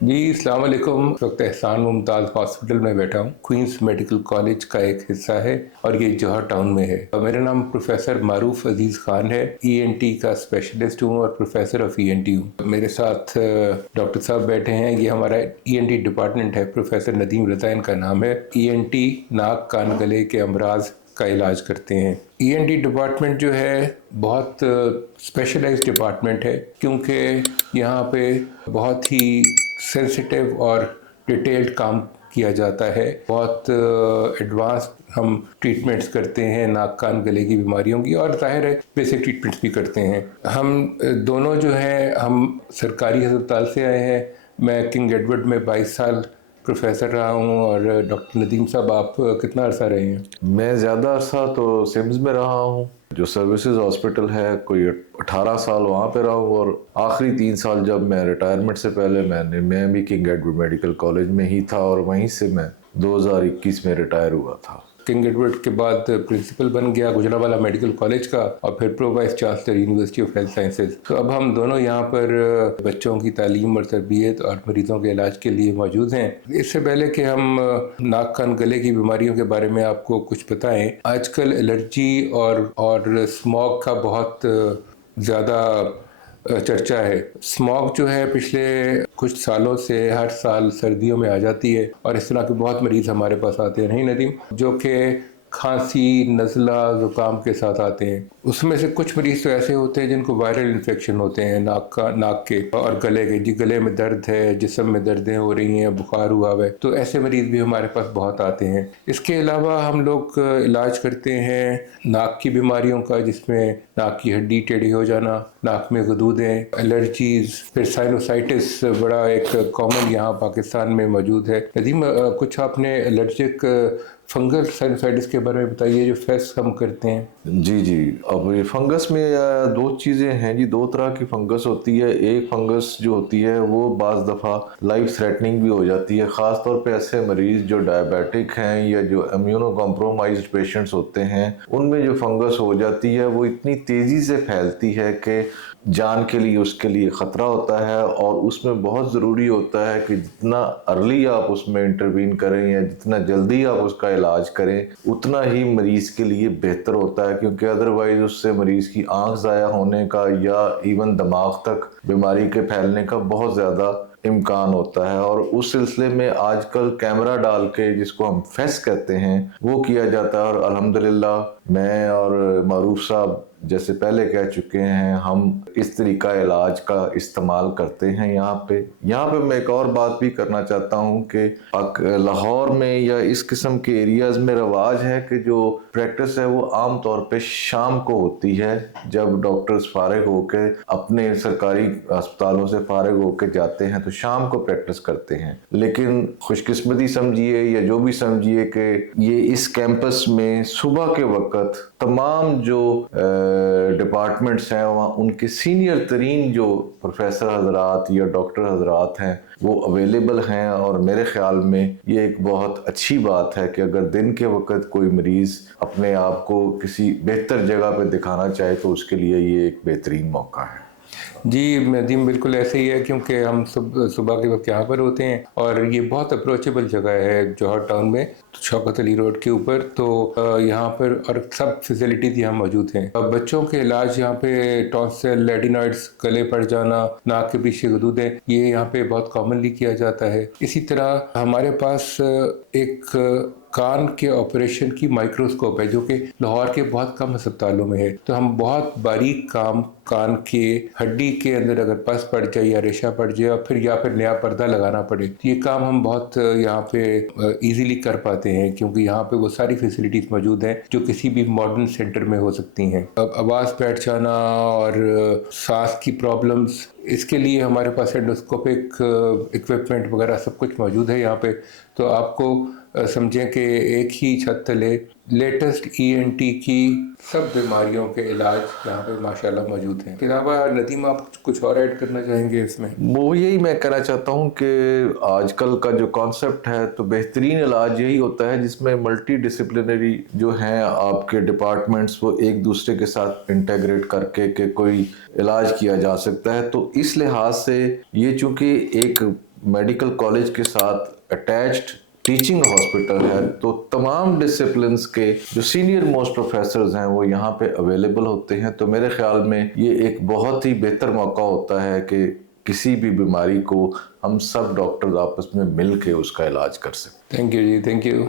जी, अस्सलाम वालेकुम। इस वक्त एहसान मुमताज़ हॉस्पिटल में बैठा हूँ। क्वींस मेडिकल कॉलेज का एक हिस्सा है और ये जौहर टाउन में है। मेरा नाम प्रोफेसर मारूफ अजीज़ ख़ान है। ईएनटी का स्पेशलिस्ट हूँ और प्रोफेसर ऑफ ईएनटी हूँ। मेरे साथ डॉक्टर साहब बैठे हैं। ये हमारा ईएनटी डिपार्टमेंट है। प्रोफेसर नदीम रज़ा इनका नाम है। ईएनटी नाक कान गले के अमराज का इलाज करते हैं। ईएनटी डिपार्टमेंट जो है बहुत स्पेशलाइज्ड डिपार्टमेंट है, क्योंकि यहाँ पे बहुत ही सेंसिटिव और डिटेल्ड काम किया जाता है। बहुत एडवांस हम ट्रीटमेंट्स करते हैं नाक कान गले की बीमारियों की, और जाहिर है बेसिक ट्रीटमेंट्स भी करते हैं। हम दोनों जो हैं, हम सरकारी अस्पताल से आए हैं। मैं किंग एडवर्ड में 22 साल प्रोफेसर रहा हूँ। और डॉक्टर नदीम साहब, आप कितना अरसा रहे हैं? मैं ज़्यादा अरसा तो सिम्स में रहा हूँ। जो सर्विसेज हॉस्पिटल है, कोई 18 साल वहाँ पे रहा हूँ, और आखिरी 3 साल जब मैं रिटायरमेंट से पहले मैं भी किंग एडवर्ड मेडिकल कॉलेज में ही था, और वहीं से मैं 2021 में रिटायर हुआ था। किंग एडवर्ड के बाद प्रिंसिपल बन गया गुजरावाला मेडिकल कॉलेज का, और फिर pro vice chancellor university of health sciences. तो अब हम दोनों यहाँ पर बच्चों की तालीम और तरबियत और मरीजों के इलाज के लिए मौजूद हैं। इससे पहले कि हम नाक कान गले की बीमारियों के बारे में आपको कुछ बताएं, आजकल एलर्जी और स्मॉग का बहुत ज़्यादा चर्चा है। स्मॉग जो है पिछले कुछ सालों से हर साल सर्दियों में आ जाती है, और इस तरह के बहुत मरीज हमारे पास आते हैं, नहीं नदीम, जो कि खांसी, नज़ला, ज़ुकाम के साथ आते हैं। उसमें से कुछ मरीज़ तो ऐसे होते हैं जिनको वायरल इन्फेक्शन होते हैं नाक के और गले के। जी, गले में दर्द है, जिस्म में दर्दें हो रही हैं, बुखार हुआ है, तो ऐसे मरीज़ भी हमारे पास बहुत आते हैं। इसके अलावा हम लोग इलाज करते हैं नाक की बीमारियों का, जिसमें नाक की हड्डी टेढ़ी हो जाना, नाक में गदूदें, एलर्जीज़, फिर साइनोसाइटिस बड़ा एक कॉमन यहाँ पाकिस्तान में मौजूद है। नदीम, कुछ आपने एलर्जिक फंगल साइनोसाइटिस के बारे में बताइए, जो फेस्ट हम करते हैं। जी। अब ये फंगस में दो चीज़ें हैं जी। दो तरह की फंगस होती है। एक फंगस जो होती है वो बाज़ दफ़ा लाइफ थ्रेटनिंग भी हो जाती है, ख़ास तौर पे ऐसे मरीज़ जो डायबिटिक हैं या जो इम्यूनो कॉम्प्रोमाइज्ड पेशेंट्स होते हैं, उनमें जो फंगस हो जाती है वो इतनी तेज़ी से फैलती है कि जान के लिए उसके लिए ख़तरा होता है। और उसमें बहुत ज़रूरी होता है कि जितना अर्ली आप उसमें इंटरवीन करें या जितना जल्दी आप उसका इलाज करें, उतना ही मरीज़ के लिए बेहतर होता है, क्योंकि अदरवाइज़ उससे मरीज़ की आँख ज़ाया होने का या इवन दिमाग तक बीमारी के फैलने का बहुत ज़्यादा इम्कान होता है। और उस सिलसिले में आजकल कैमरा डाल के, जिसको हम फेस कहते हैं, वो किया जाता है। और अल्हम्दुलिल्लाह मैं और मारूफ साहब जैसे पहले कह चुके हैं, हम इस तरीका इलाज का इस्तेमाल करते हैं यहाँ पे मैं एक और बात भी करना चाहता हूँ कि लाहौर में या इस किस्म के एरियाज़ में रवाज है कि जो प्रैक्टिस है वो आम तौर पे शाम को होती है, जब डॉक्टर्स फारिग होके अपने सरकारी अस्पतालों से फारिग होके जाते हैं तो शाम को प्रैक्टिस करते हैं। लेकिन खुशकिस्मती समझिए या जो भी समझिए कि ये इस कैंपस में सुबह के वक्त तमाम जो डिपार्टमेंट्स हैं वहाँ उनके सीनियर तरीन जो प्रोफेसर हजरात या डॉक्टर हजरात हैं वो अवेलेबल हैं। और मेरे ख्याल में ये एक बहुत अच्छी बात है कि अगर दिन के वक्त कोई मरीज़ अपने आप को किसी बेहतर जगह पर दिखाना चाहे तो उसके लिए ये एक बेहतरीन मौका है। जी नदीम, बिल्कुल ऐसे ही है, क्योंकि हम सुबह के वक्त यहाँ पर होते हैं, और ये बहुत अप्रोचेबल जगह है जौहर टाउन में, शौकत अली रोड के ऊपर। तो यहाँ पर और सब फैसिलिटीज़ यहाँ मौजूद हैं। बच्चों के इलाज यहाँ पे टॉन्सिल, एडिनॉइड्स, गले पड़ जाना, नाक के पीछे गदूदें, ये यहाँ पे बहुत कॉमनली किया जाता है। इसी तरह हमारे पास एक कान के ऑपरेशन की माइक्रोस्कोप है, जो कि लाहौर के बहुत कम अस्पतालों में है। तो हम बहुत बारीक काम, कान के हड्डी के अंदर अगर पस पड़ जाए या रेशा पड़ जाए और फिर नया पर्दा लगाना पड़े, तो ये काम हम बहुत यहाँ पे इजीली कर पाते हैं, क्योंकि यहाँ पे वो सारी फैसिलिटीज़ मौजूद हैं जो किसी भी मॉडर्न सेंटर में हो सकती हैं। अब आवाज़ बैठ जाना और सांस की प्रॉब्लम्स, इसके लिए हमारे पास एंडोस्कोपिक इक्विपमेंट वगैरह सब कुछ मौजूद है यहाँ पे। तो आपको समझें कि एक ही छत तले लेटेस्ट ईएनटी की सब बीमारियों के इलाज यहाँ पे माशाल्लाह मौजूद हैं। इसके अलावा नदीम, आप कुछ और ऐड करना चाहेंगे इसमें? वो यही मैं कहना चाहता हूँ कि आजकल का जो कॉन्सेप्ट है, तो बेहतरीन इलाज यही होता है जिसमें मल्टी डिसिप्लिनरी जो हैं आपके डिपार्टमेंट्स, वो एक दूसरे के साथ इंटेग्रेट करके के कोई इलाज किया जा सकता है। तो इस लिहाज से ये चूँकि एक मेडिकल कॉलेज के साथ अटैच्ड टीचिंग हॉस्पिटल है, तो तमाम डिसिप्लिन्स के जो सीनियर मोस्ट प्रोफेसर्स हैं वो यहाँ पे अवेलेबल होते हैं। तो मेरे ख्याल में ये एक बहुत ही बेहतर मौका होता है कि किसी भी बीमारी को हम सब डॉक्टर्स आपस में मिल के उसका इलाज कर सकते हैं। थैंक यू जी, थैंक यू।